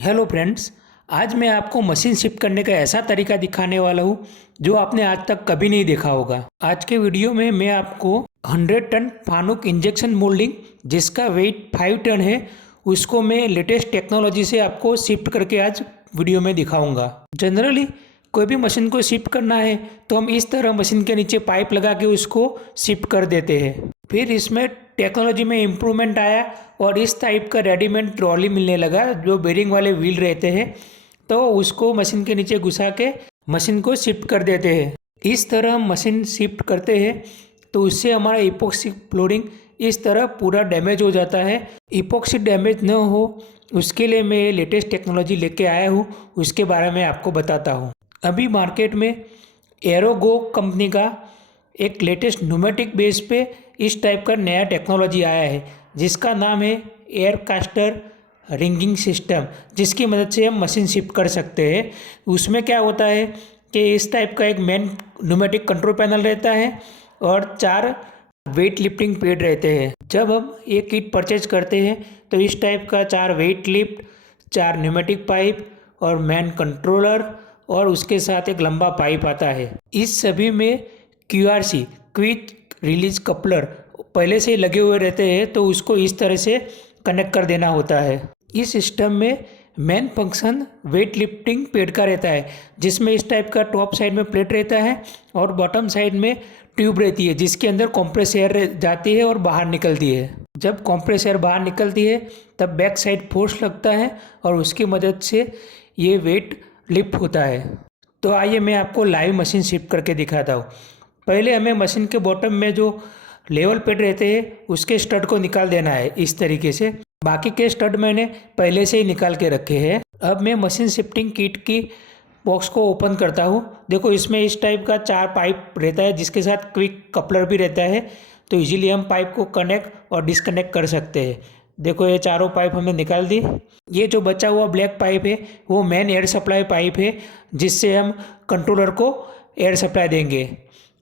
Hello friends. आज मैं आपको मशीन शिफ्ट करने का ऐसा तरीका दिखाने वाला हूँ जो आपने आज तक कभी नहीं देखा होगा। आज के वीडियो में मैं आपको 100 टन फानुक इंजेक्शन मोल्डिंग जिसका वेट 5 टन है उसको मैं लेटेस्ट टेक्नोलॉजी से आपको शिफ्ट करके आज वीडियो में दिखाऊंगा। जनरली कोई भी मशीन को शिफ्ट करना है तो हम इस तरह मशीन के नीचे पाइप लगा के उसको शिफ्ट कर देते हैं। फिर इसमें टेक्नोलॉजी में इम्प्रूवमेंट आया और इस टाइप का रेडीमेड ट्रॉली मिलने लगा जो बेरिंग वाले व्हील रहते हैं, तो उसको मशीन के नीचे घुसा के मशीन को शिफ्ट कर देते हैं। इस तरह हम मशीन शिफ्ट करते हैं तो उससे हमारा इपॉक्सी फ्लोरिंग इस तरह पूरा डैमेज हो जाता है। इपॉक्सी डैमेज न हो उसके लिए मैं लेटेस्ट टेक्नोलॉजी लेके आया हूँ, उसके बारे में आपको बताता हूँ। अभी मार्केट में एरोगो कंपनी का एक लेटेस्ट न्यूमेटिक बेस पे इस टाइप का नया टेक्नोलॉजी आया है जिसका नाम है एयर कास्टर रिंगिंग सिस्टम, जिसकी मदद से हम मशीन शिफ्ट कर सकते हैं। उसमें क्या होता है कि इस टाइप का एक मेन न्यूमेटिक कंट्रोल पैनल रहता है और 4 वेट लिफ्टिंग पैड रहते हैं। जब हम ये किट परचेज करते हैं तो इस टाइप का 4 वेट लिफ्ट, 4 न्यूमेटिक पाइप और मैन कंट्रोलर और उसके साथ एक लंबा पाइप आता है। इस सभी में QRC क्विक रिलीज कपलर पहले से ही लगे हुए रहते हैं, तो उसको इस तरह से कनेक्ट कर देना होता है। इस सिस्टम में main function weight lifting pad का रहता है जिसमें इस टाइप का टॉप साइड में प्लेट रहता है और बॉटम साइड में ट्यूब रहती है जिसके अंदर कंप्रेस एयर जाती है और बाहर निकलती है। जब कंप्रेस एयर बाहर निकलती है तब बैक साइड फोर्स लगता है और उसकी मदद से ये वेट लिफ्ट होता है। तो आइए मैं आपको लाइव मशीन शिफ्ट करके दिखाता हूँ। पहले हमें मशीन के बॉटम में जो लेवल पैड रहते हैं उसके स्टड को निकाल देना है इस तरीके से। बाकी के स्टड मैंने पहले से ही निकाल के रखे हैं। अब मैं मशीन शिफ्टिंग किट की बॉक्स को ओपन करता हूँ। देखो इसमें इस टाइप का 4 पाइप रहता है जिसके साथ क्विक कपलर भी रहता है, तो इजीली हम पाइप को कनेक्ट और डिस्कनेक्ट कर सकते हैं। देखो ये चारों पाइप हमने निकाल दी। ये जो बचा हुआ ब्लैक पाइप है वो मेन एयर सप्लाई पाइप है जिससे हम कंट्रोलर को एयर सप्लाई देंगे।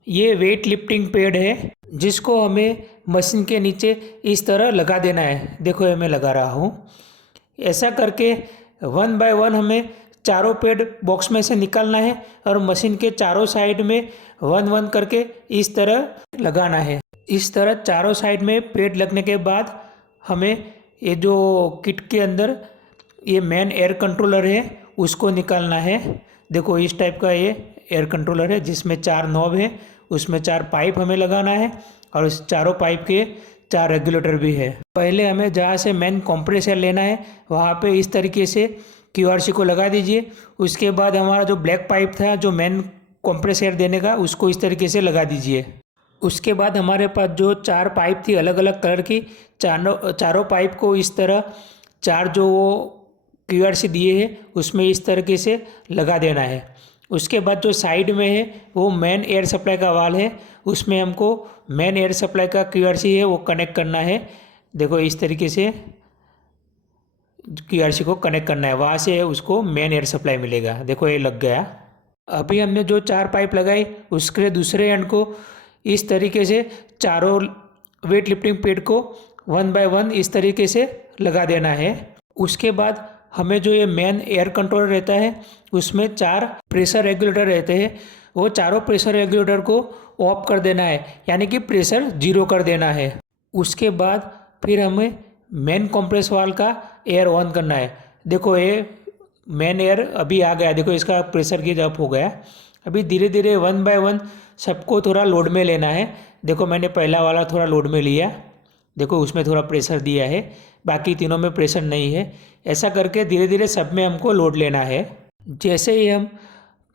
ये वेट लिफ्टिंग पैड है जिसको हमें मशीन के नीचे इस तरह लगा देना है। देखो ये मैं लगा रहा हूँ। ऐसा करके 1 बाय 1 हमें चारों पैड बॉक्स में से निकालना है और मशीन के चारों साइड में 1 1 करके इस तरह लगाना है। इस तरह चारों साइड में पैड लगने के बाद हमें ये जो किट के अंदर ये मेन एयर कंट्रोलर है उसको निकालना है। देखो इस टाइप का ये एयर कंट्रोलर है जिसमें 4 नॉब है, उसमें 4 पाइप हमें लगाना है और उस चारों पाइप के 4 रेगुलेटर भी है। पहले हमें जहाँ से मेन कंप्रेसर लेना है वहाँ पे इस तरीके से QRC को लगा दीजिए। उसके बाद हमारा जो ब्लैक पाइप था जो मेन कंप्रेसर देने का उसको इस तरीके से लगा दीजिए। उसके बाद हमारे पास जो 4 पाइप थी अलग अलग कलर की, चारों पाइप को इस तरह 4 जो वो QRC दिए हैं उसमें इस तरीके से लगा देना है। उसके बाद जो साइड में है वो मेन एयर सप्लाई का वाल है, उसमें हमको मेन एयर सप्लाई का QRC है वो कनेक्ट करना है। देखो इस तरीके से QRC को कनेक्ट करना है, वहाँ से उसको मेन एयर सप्लाई मिलेगा। देखो ये लग गया। अभी हमने जो 4 पाइप लगाई उसके दूसरे एंड को इस तरीके से चारों वेट लिफ्टिंग पैड को 1 बाय 1 इस तरीके से लगा देना है। उसके बाद हमें जो ये मेन एयर कंट्रोलर रहता है उसमें 4 प्रेशर रेगुलेटर रहते हैं, वो चारों प्रेशर रेगुलेटर को ऑफ कर देना है, यानी कि प्रेशर 0 कर देना है। उसके बाद फिर हमें मेन कंप्रेस वाल्व का एयर ऑन करना है। देखो ये मेन एयर अभी आ गया, देखो इसका प्रेशर गेज अप हो गया। अभी धीरे धीरे 1 बाय 1 सबको थोड़ा लोड में लेना है। देखो मैंने पहला वाला थोड़ा लोड में लिया, देखो उसमें थोड़ा प्रेशर दिया है, बाकी तीनों में प्रेशर नहीं है। ऐसा करके धीरे धीरे सब में हमको लोड लेना है। जैसे ही हम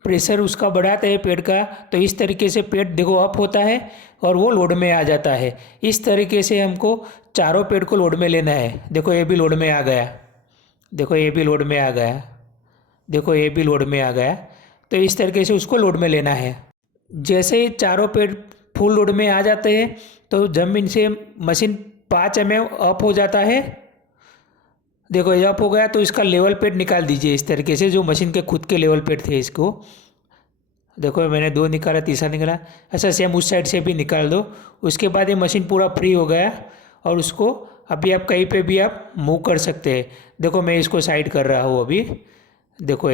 प्रेशर उसका बढ़ाते हैं पेड़ का तो इस तरीके से पेड़ देखो अप होता है और वो लोड में आ जाता है। इस तरीके से हमको चारों पेड़ को लोड में लेना है। देखो ये भी लोड में आ गया, देखो ये भी लोड में आ गया, देखो ये भी लोड में आ गया। तो इस तरीके से उसको लोड में लेना है। जैसे ही चारों पेड़ फुल लोड में आ जाते हैं तो जमीन से मशीन 5 mm अप हो जाता है। देखो ये अप हो गया तो इसका लेवल पेड निकाल दीजिए इस तरीके से, जो मशीन के खुद के लेवल पेड थे इसको। देखो मैंने 2 निकाला, तीसरा निकाला, ऐसा सेम उस साइड से भी निकाल दो। उसके बाद ये मशीन पूरा फ्री हो गया और उसको अभी आप कहीं पे भी आप मूव कर सकते हैं। देखो मैं इसको साइड कर रहा हूँ अभी। देखो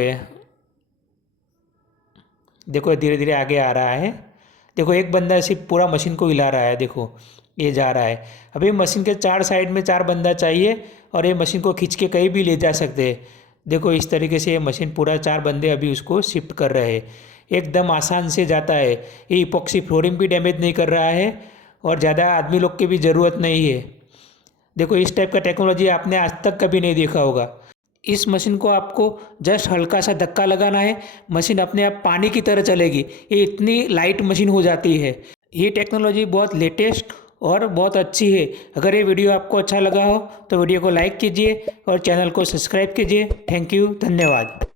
देखो धीरे धीरे आगे आ रहा है। देखो एक बंदा सिर्फ पूरा मशीन को हिला रहा है। देखो ये जा रहा है। अभी मशीन के 4 साइड में 4 बंदा चाहिए और ये मशीन को खींच के कहीं भी ले जा सकते हैं। देखो इस तरीके से ये मशीन पूरा 4 बंदे अभी उसको शिफ्ट कर रहे हैं। एकदम आसान से जाता है। ये इपॉक्सी फ्लोरिंग भी डैमेज नहीं कर रहा है और ज़्यादा आदमी लोग की भी ज़रूरत नहीं है। देखो इस टाइप का टेक्नोलॉजी आपने आज तक कभी नहीं देखा होगा। इस मशीन को आपको जस्ट हल्का सा धक्का लगाना है, मशीन अपने आप पानी की तरह चलेगी। ये इतनी लाइट मशीन हो जाती है। ये टेक्नोलॉजी बहुत लेटेस्ट और बहुत अच्छी है। अगर ये वीडियो आपको अच्छा लगा हो तो वीडियो को लाइक कीजिए और चैनल को सब्सक्राइब कीजिए। थैंक यू, धन्यवाद।